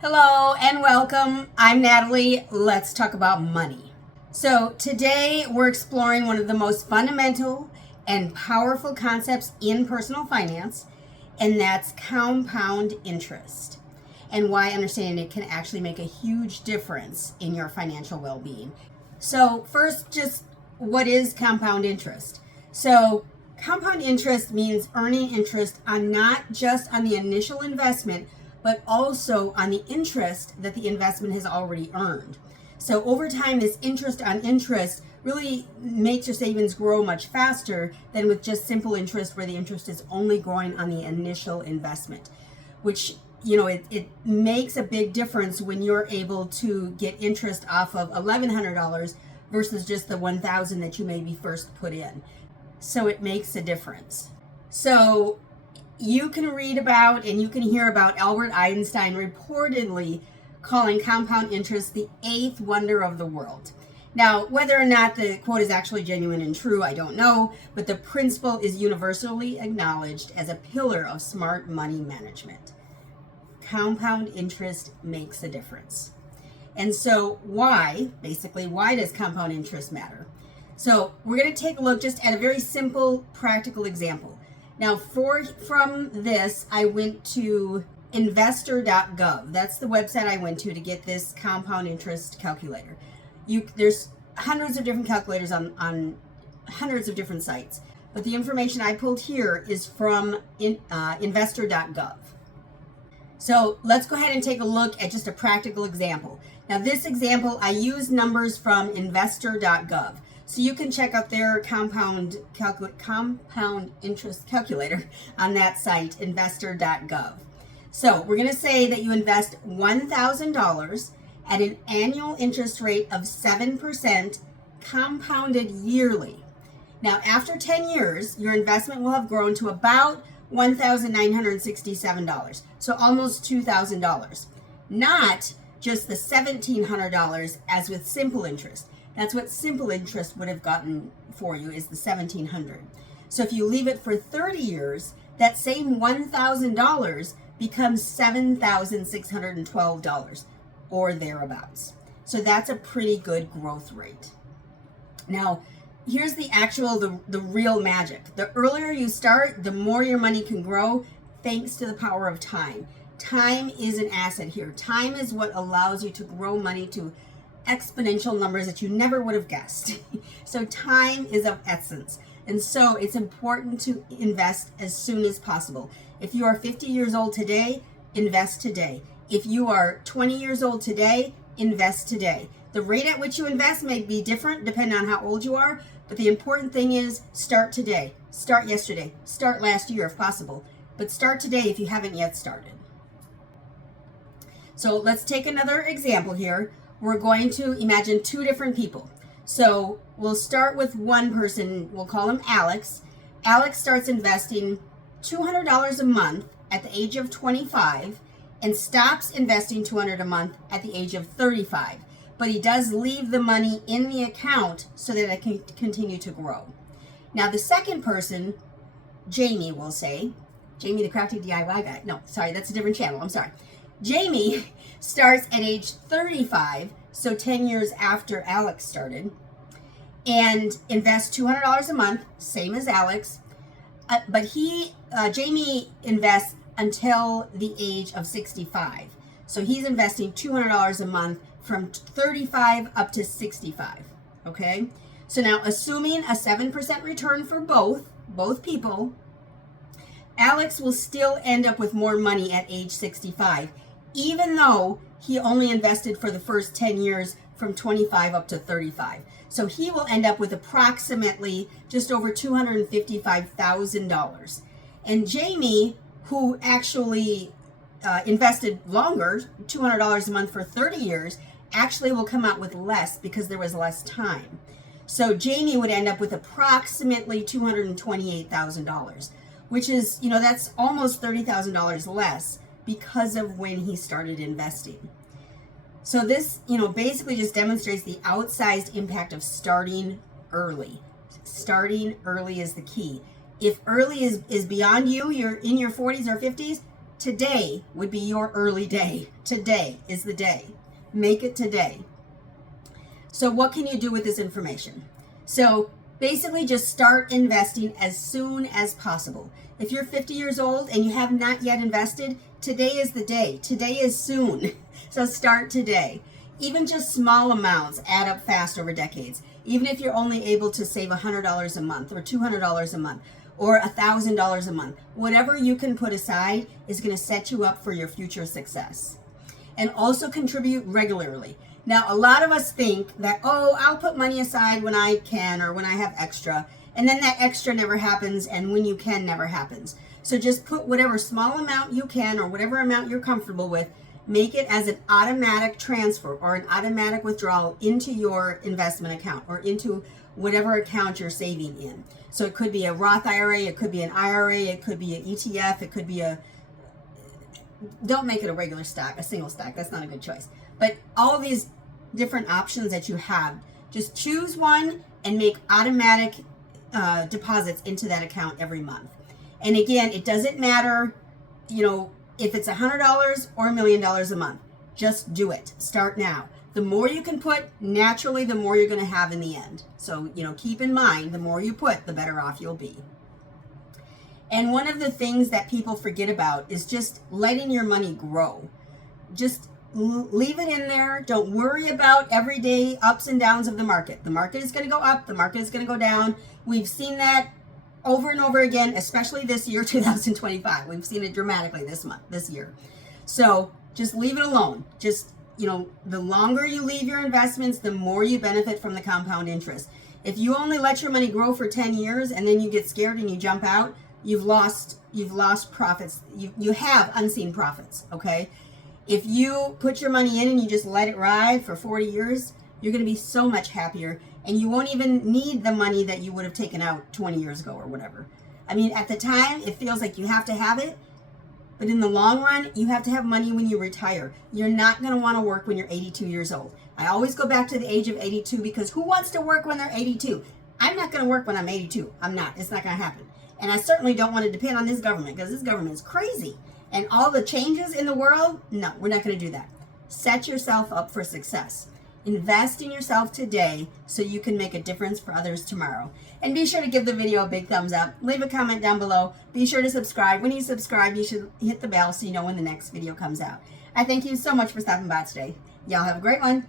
Hello and welcome. I'm Natalie. Let's talk about money. So, today we're exploring one of the most fundamental and powerful concepts in personal finance, and that's compound interest, and why understanding it can actually make a huge difference in your financial well being. So, first, just what is compound interest? So, compound interest means earning interest on not just on the initial investment, but also on the interest that the investment has already earned. So over time, this interest on interest really makes your savings grow much faster than with just simple interest, where the interest is only growing on the initial investment, which it makes a big difference when you're able to get interest off of $1,100 versus just the $1,000 that you maybe first put in. So it makes a difference. So you can read about and you can hear about Albert Einstein reportedly calling compound interest the eighth wonder of the world. Now, whether or not the quote is actually genuine and true, I don't know, but the principle is universally acknowledged as a pillar of smart money management. Compound interest makes a difference. And so why does compound interest matter? So we're going to take a look just at a very simple, practical example. Now, from this, I went to investor.gov. That's the website I went to get this compound interest calculator. There's hundreds of different calculators on hundreds of different sites, but the information I pulled here is from investor.gov. So let's go ahead and take a look at just a practical example. Now, this example, I use numbers from investor.gov. So you can check out their compound interest calculator on that site, investor.gov. So we're going to say that you invest $1,000 at an annual interest rate of 7% compounded yearly. Now, after 10 years, your investment will have grown to about $1,967, so almost $2,000. Not just the $1,700 as with simple interest. That's what simple interest would have gotten for you, is the $1,700. So if you leave it for 30 years, that same $1,000 becomes $7,612 or thereabouts. So that's a pretty good growth rate. Now, here's the real magic. The earlier you start, the more your money can grow, thanks to the power of time. Time is an asset here. Time is what allows you to grow money to exponential numbers that you never would have guessed. So time is of essence. And so it's important to invest as soon as possible. If you are 50 years old today, invest today. If you are 20 years old today, invest today. The rate at which you invest may be different depending on how old you are, but the important thing is start today, start yesterday, start last year if possible, but start today if you haven't yet started. So let's take another example here. We're going to imagine two different people. So we'll start with one person. We'll call him Alex. Alex starts investing $200 a month at the age of 25 and stops investing $200 a month at the age of 35. But he does leave the money in the account so that it can continue to grow. Now, the second person, Jamie, we'll say, Jamie the Crafty DIY Guy. No, sorry, that's a different channel. I'm sorry. Jamie starts at age 35, so 10 years after Alex started, and invests $200 a month, same as Alex, but Jamie invests until the age of 65. So he's investing $200 a month from 35 up to 65, okay? So now, assuming a 7% return for both people, Alex will still end up with more money at age 65, even though he only invested for the first 10 years from 25 up to 35. So he will end up with approximately just over $255,000. And Jamie, who actually invested longer, $200 a month for 30 years, actually will come out with less because there was less time. So Jamie would end up with approximately $228,000, which is, that's almost $30,000 less because of when he started investing. So this, basically just demonstrates the outsized impact of starting early. Starting early is the key. If early is beyond you, you're in your 40s or 50s, today would be your early day. Today is the day. Make it today. So what can you do with this information? So basically just start investing as soon as possible. If you're 50 years old and you have not yet invested, today is the day. Today is soon. So start today. Even just small amounts add up fast over decades. Even if you're only able to save $100 a month or $200 a month or $1,000 a month, whatever you can put aside is going to set you up for your future success. And also contribute regularly. Now, a lot of us think that, oh, I'll put money aside when I can or when I have extra, and then that extra never happens, and when you can never happens. So just put whatever small amount you can or whatever amount you're comfortable with, make it as an automatic transfer or an automatic withdrawal into your investment account or into whatever account you're saving in. So it could be a Roth IRA, it could be an IRA, it could be an ETF, it could be don't make it a regular stock, a single stock. That's not a good choice. But all these different options that you have, just choose one and make automatic deposits into that account every month. And again, it doesn't matter, if it's $100 or $1 million a month. Just do it. Start now. The more you can put, naturally, the more you're going to have in the end. So, keep in mind, the more you put, the better off you'll be. And one of the things that people forget about is just letting your money grow. Just leave it in there. Don't worry about everyday ups and downs of the market. The market is going to go up. The market is going to go down. We've seen that over and over again, especially this year, 2025. We've seen it dramatically this year. So just leave it alone. Just, the longer you leave your investments, the more you benefit from the compound interest. If you only let your money grow for 10 years and then you get scared and you jump out, you've lost profits. You have unseen profits, okay? If you put your money in and you just let it ride for 40 years, you're going to be so much happier, and you won't even need the money that you would have taken out 20 years ago or whatever. I mean, at the time, it feels like you have to have it, but in the long run, you have to have money when you retire. You're not going to want to work when you're 82 years old. I always go back to the age of 82 because who wants to work when they're 82? I'm not going to work when I'm 82. I'm not. It's not going to happen. And I certainly don't want to depend on this government because this government is crazy. And all the changes in the world, no, we're not going to do that. Set yourself up for success. Invest in yourself today so you can make a difference for others tomorrow. And be sure to give the video a big thumbs up. Leave a comment down below. Be sure to subscribe. When you subscribe, you should hit the bell so you know when the next video comes out. I thank you so much for stopping by today. Y'all have a great one.